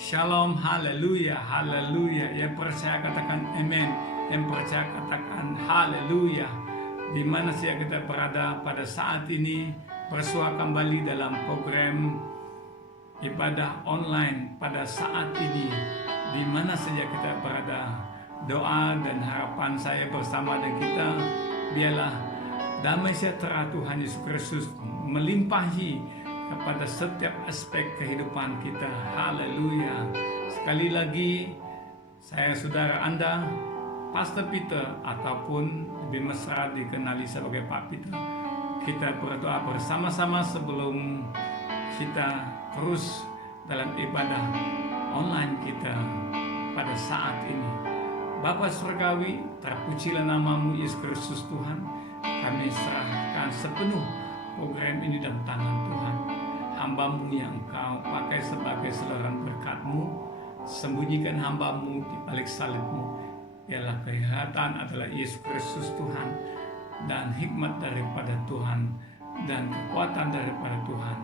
Shalom, haleluya, haleluya. Yang percaya katakan amin. Yang percaya katakan haleluya. Di mana saja kita berada pada saat ini, bersua kembali dalam program ibadah online pada saat ini. Di mana saja kita berada, doa dan harapan saya bersama dengan kita, biarlah damai sejahtera Tuhan Yesus Kristus melimpahi kepada setiap aspek kehidupan kita. Haleluya. Sekali lagi, saya saudara Anda, Pastor Peter, ataupun lebih mesra dikenali sebagai Pak Peter. Kita berdoa bersama-sama sebelum kita terus dalam ibadah online kita pada saat ini. Bapa Surgawi, terpujilah namamu Yesus Kristus Tuhan. Kami serahkan sepenuh program ini dalam tangan Tuhan. Hamba-Mu yang Engkau pakai sebagai saluran berkat-Mu, sembunyikan hamba-Mu di balik salib-Mu. Ialah kelihatan adalah Yesus Kristus Tuhan, dan hikmat daripada Tuhan, dan kekuatan daripada Tuhan,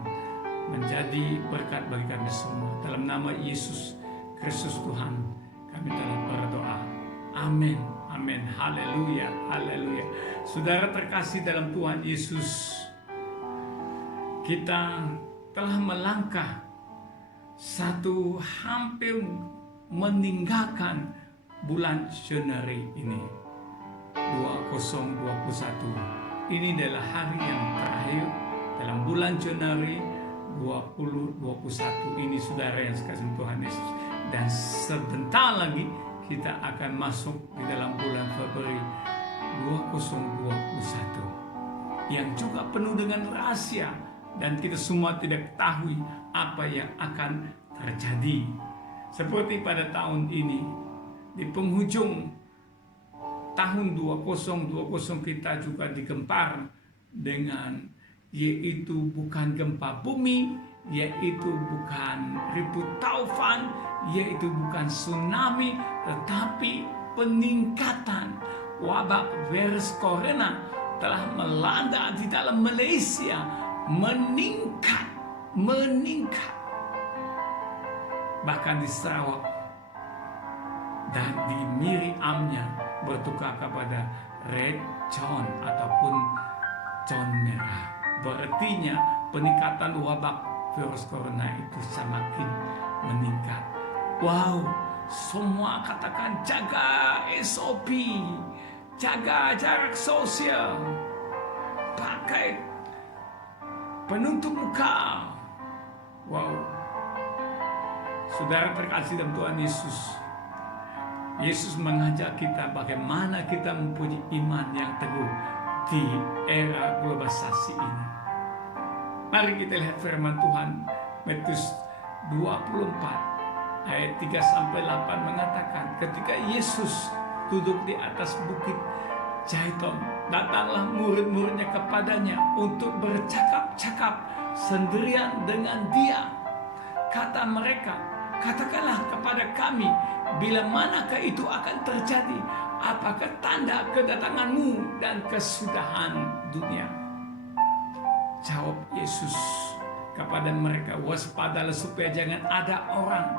menjadi berkat bagi kami semua. Dalam nama Yesus Kristus Tuhan, kami telah berdoa. Amin, amin, haleluya, haleluya. Saudara terkasih dalam Tuhan Yesus, kita telah melangkah satu hampir meninggalkan bulan Januari ini 2021. Ini adalah hari yang terakhir dalam bulan Januari 2021 ini, saudara yang sekasih Tuhan Yesus. Dan sebentar lagi kita akan masuk di dalam bulan Februari 2021 yang juga penuh dengan rahasia, dan kita semua tidak ketahui apa yang akan terjadi. Seperti pada tahun ini, di penghujung tahun 2020 kita juga digempar dengan, yaitu bukan gempa bumi, yaitu bukan ribut taufan, yaitu bukan tsunami, tetapi peningkatan wabah virus corona telah melanda di dalam Malaysia. Meningkat. Bahkan di Sarawak dan di Miriamnya bertukar kepada red zone ataupun zone merah. Berartinya peningkatan wabah virus corona itu semakin meningkat. Wow, semua katakan jaga SOP, jaga jarak sosial, pakai penutup muka. Wow. Saudara terkasih dalam Tuhan Yesus, Yesus mengajak kita bagaimana kita mempunyai iman yang teguh di era globalisasi ini. Mari kita lihat firman Tuhan, Matius 24 ayat 3-8 mengatakan, ketika Yesus duduk di atas bukit Zaitun, datanglah murid-muridnya kepadanya untuk bercakap-cakap sendirian dengan dia. Kata mereka, katakanlah kepada kami, bila manakah itu akan terjadi? Apakah tanda kedatanganmu dan kesudahan dunia? Jawab Yesus kepada mereka, waspadalah supaya jangan ada orang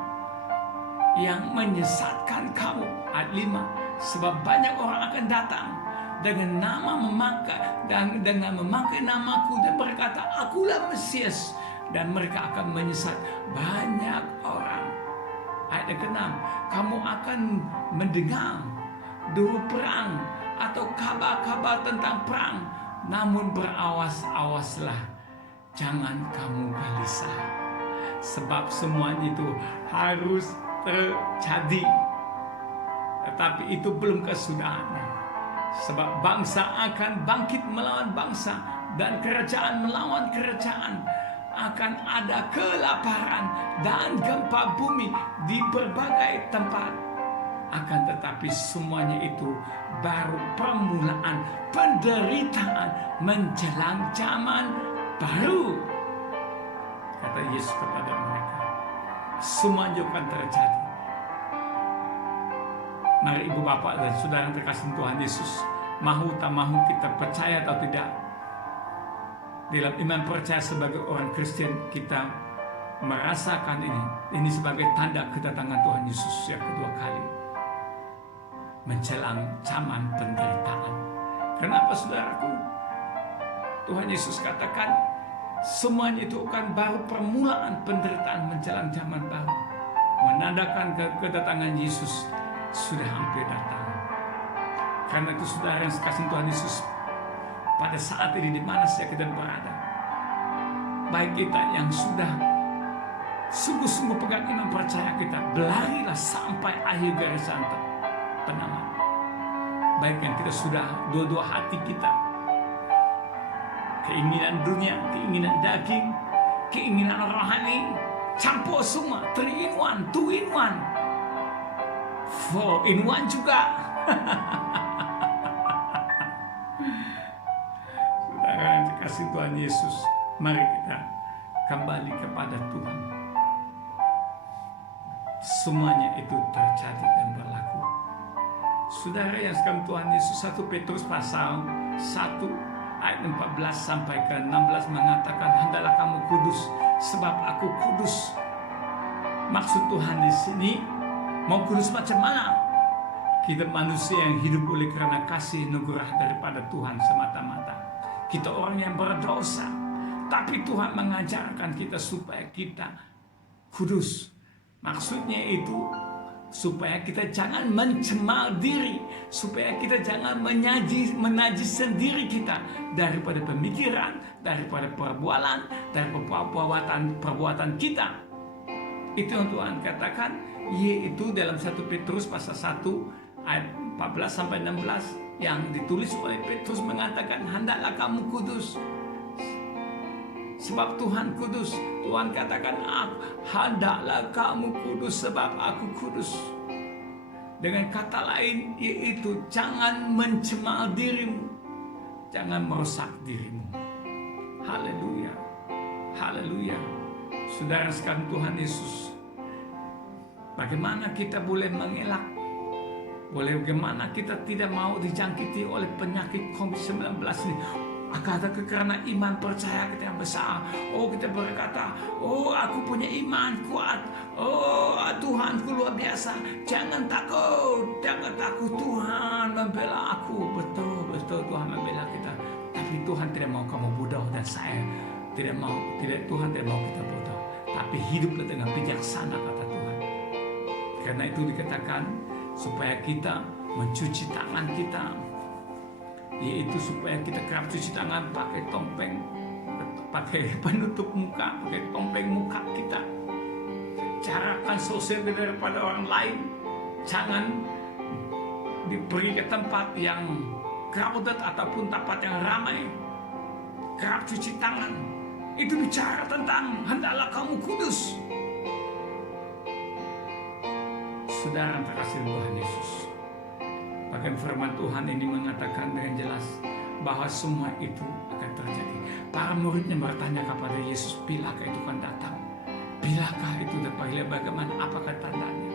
yang menyesatkan kamu. Ayat 5, sebab banyak orang akan datang dengan memakai namaku dan berkata, akulah Mesias, dan mereka akan menyesat banyak orang. Ayat ke-6, kamu akan mendengar deru perang atau kabar-kabar tentang perang, namun berawas-awaslah, jangan kamu gelisah, sebab semuanya itu harus terjadi, tetapi itu belum kesudahannya. Sebab bangsa akan bangkit melawan bangsa, dan kerajaan melawan kerajaan. Akan ada kelaparan dan gempa bumi di berbagai tempat. Akan tetapi semuanya itu baru permulaan penderitaan menjelang zaman baru. Kata Yesus kepada mereka, semuanya akan terjadi. Mari ibu bapak dan saudara yang terkasih Tuhan Yesus, mahu tak mahu kita percaya atau tidak, dalam iman percaya sebagai orang Kristen, kita merasakan ini sebagai tanda kedatangan Tuhan Yesus yang kedua kali menjelang zaman penderitaan. Kenapa saudaraku? Tuhan Yesus katakan semuanya itu akan baru permulaan penderitaan menjelang zaman baru, menandakan kedatangan Yesus sudah hampir datang. Karena itu saudara yang sekasih Tuhan Yesus, pada saat ini di mana saja kita berada, baik kita yang sudah sungguh-sungguh pegang iman percaya kita, berlarilah sampai akhir garisan penangan. Baik yang kita sudah dua-dua hati kita, keinginan dunia, keinginan daging, keinginan rohani, campur semua, 3 in 1, 2 in 1, 4 in 1 juga. Saudara yang dikasih Tuhan Yesus, mari kita kembali kepada Tuhan. Semuanya itu terjadi dan berlaku. Saudara yang sekalian Tuhan Yesus, 1 Petrus pasal 1 ayat 14 sampai ke 16 mengatakan, hendaklah kamu kudus sebab aku kudus. Maksud Tuhan di sini, mau kudus macam mana? Kita manusia yang hidup oleh karena kasih anugerah daripada Tuhan semata-mata. Kita orang yang berdosa, tapi Tuhan mengajarkan kita supaya kita kudus. Maksudnya itu supaya kita jangan mencemar diri, supaya kita jangan menajis sendiri kita daripada pemikiran, daripada perbuatan, daripada perbuatan kita. Itu yang Tuhan katakan, yaitu dalam 1 Petrus pasal 1 ayat 14 sampai 16 yang ditulis oleh Petrus mengatakan, hendaklah kamu kudus sebab Tuhan kudus. Tuhan katakan, hendaklah kamu kudus sebab aku kudus. Dengan kata lain, yaitu jangan mencemar dirimu, jangan merusak dirimu. Haleluya, haleluya. Saudara sekalian Tuhan Yesus, bagaimana kita boleh mengelak? Bagaimana kita tidak mau dijangkiti oleh penyakit COVID-19 ini? Kata karena iman percaya kita yang besar. Oh, kita berkata, oh aku punya iman kuat. Oh Tuhanku luar biasa. Jangan takut, jangan takut, Tuhan membela aku. Betul Tuhan membela kita. Tapi Tuhan tidak mau kamu bodoh, dan saya tidak mau. Tuhan tidak mau kita bodoh. Tapi hiduplah dengan bijaksana, kata Tuhan. Karena itu dikatakan supaya kita mencuci tangan kita, yaitu supaya kita kerap cuci tangan pakai topeng, pakai penutup muka, pakai topeng muka kita. Carakan sosial daripada orang lain. Jangan pergi ke tempat yang crowded ataupun tempat yang ramai. Kerap cuci tangan. Itu bicara tentang hendaklah kamu kudus. Saudara terkasih Tuhan Yesus, bahkan firman Tuhan ini mengatakan dengan jelas bahwa semua itu akan terjadi. Para muridnya bertanya kepada Yesus, bilakah itu akan datang? Bilakah itu terpilih? Bagaimana? Apakah tandanya?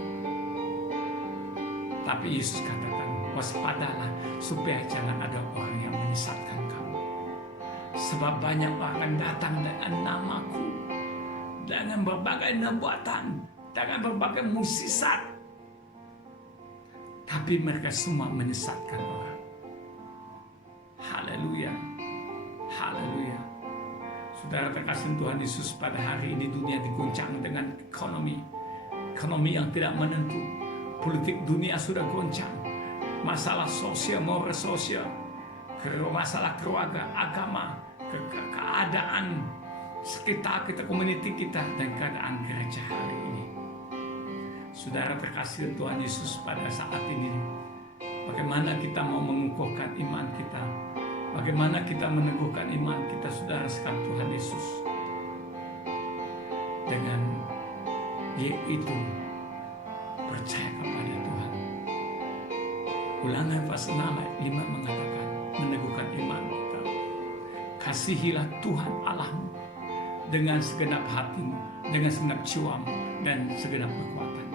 Tapi Yesus katakan, waspadalah supaya jangan ada orang yang menyesatkan kamu. Sebab banyak orang akan datang dengan namaku, dengan berbagai nubuatan, dengan berbagai mukjizat, tapi mereka semua menyesatkan orang. Haleluya, haleluya. Saudara terkasih Tuhan Yesus, pada hari ini dunia diguncang dengan ekonomi yang tidak menentu. Politik dunia sudah goncang. Masalah sosial, moral sosial, masalah keluarga, agama, keadaan sekitar kita, komuniti kita, dan keadaan gereja hari ini. Saudara terkasih Tuhan Yesus, pada saat ini bagaimana kita mau mengukuhkan iman kita? Bagaimana kita meneguhkan iman kita, saudara sekalian Tuhan Yesus? Dengan yaitu percaya kepada Tuhan. Ulangan pasal 6 ayat 5 mengatakan, meneguhkan iman kita. Kasihilah Tuhan Allahmu dengan segenap hatimu, dengan segenap jiwamu, dan segenap kekuatan.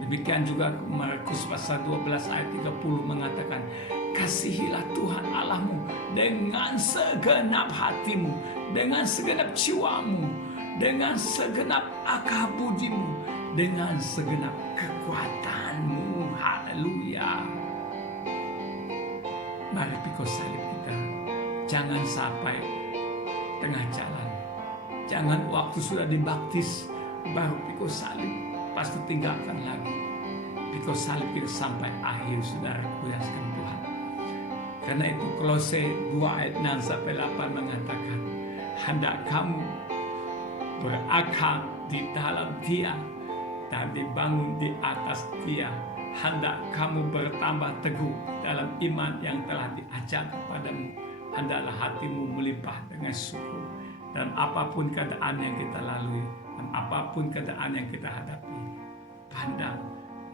Demikian juga Markus pasal 12 ayat 30 mengatakan, kasihilah Tuhan Allahmu dengan segenap hatimu, dengan segenap jiwamu, dengan segenap akal budimu, dengan segenap kekuatanmu. Haleluya. Mari pikul salib kita. Jangan sampai tengah jalan, jangan waktu sudah dibaptis baru pikul salib, pasti tinggalkan lagi. Pikul salib kita sampai akhir, saudaraku yang sekalian Tuhan. Karena itu Kolose 2 ayat 6-8 mengatakan, hendak kamu berakar di dalam Dia dan dibangun di atas Dia. Hendak kamu bertambah teguh dalam iman yang telah diajar kepadamu. Hendaklah hatimu melimpah dengan syukur. Dan apapun keadaan yang kita lalui, dan apapun keadaan yang kita hadapi, pandang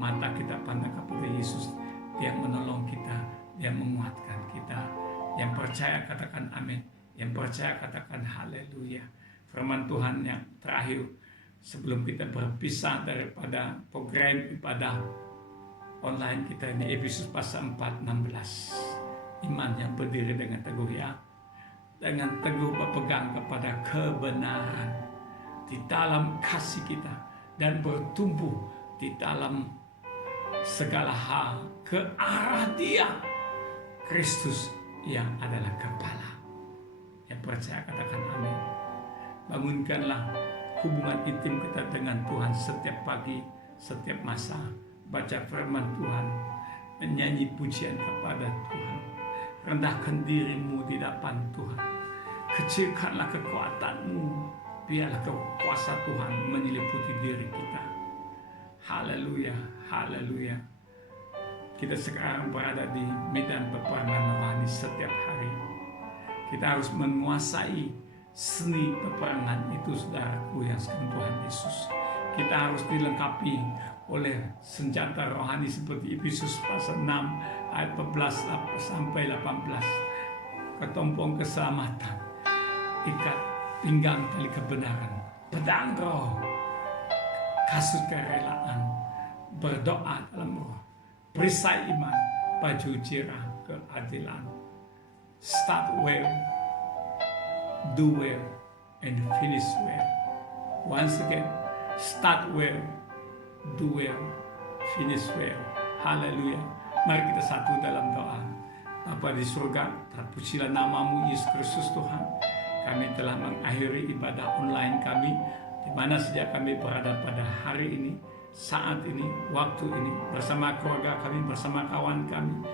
mata kita, pandang kepada Yesus. Dia menolong kita, Dia menguatkan kita. Yang percaya katakan amin, yang percaya katakan haleluya. Firman Tuhan yang terakhir sebelum kita berpisah daripada program ibadah online kita ini, Efesus pasal 4:16. Iman yang berdiri dengan teguh, ya, dengan teguh berpegang kepada kebenaran di dalam kasih kita, dan bertumbuh di dalam segala hal ke arah Dia, Kristus yang adalah kepala. Yang percaya katakan amin. Bangunkanlah hubungan intim kita dengan Tuhan setiap pagi, setiap masa. Baca firman Tuhan, menyanyi pujian kepada Tuhan. Rendahkan dirimu di depan Tuhan. Kecilkanlah kekuatanmu. Biarlah kuasa Tuhan menyelimuti diri kita. Haleluya, haleluya. Kita sekarang berada di medan peperangan rohani setiap hari. Kita harus menguasai seni peperangan itu, saudaraku yang sekalian Tuhan Yesus. Kita harus dilengkapi oleh senjata rohani seperti Efesus pasal 6 ayat 14 sampai 18. Kepompong keselamatan, ikat pinggang tali kebenaran, pedang roh, kasut kerelaan, berdoa dalam roh, perisai iman, baju jirah keadilan. Start well, do well, and finish well. Once again, start well, do well, finish well. Haleluya. Mari kita satu dalam doa. Bapa di surga, terpujilah namamu Yesus Kristus Tuhan. Kami telah mengakhiri ibadah online kami, di mana saja kami berada pada hari ini, saat ini, waktu ini, bersama keluarga kami, bersama kawan kami,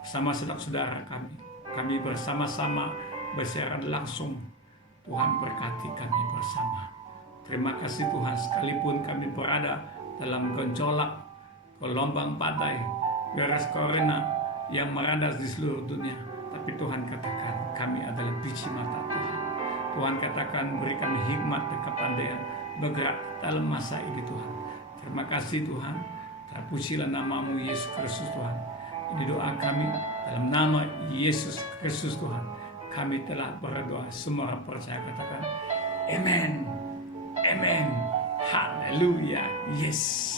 bersama saudara-saudara kami. Kami bersama-sama bersiaran langsung. Tuhan berkati kami bersama. Terima kasih Tuhan, sekalipun kami berada dalam gejolak, gelombang badai, virus corona yang meranda di seluruh dunia, tapi Tuhan katakan kami adalah biji mata Tuhan. Tuhan katakan beri kami hikmat dan kepandaian bergerak dalam masa ini Tuhan. Terima kasih Tuhan, terpujilah namamu Yesus Kristus Tuhan. Ini doa kami dalam nama Yesus Kristus Tuhan. Kami telah berdoa, semua percaya katakan amen. Amen. Haleluya. Yes.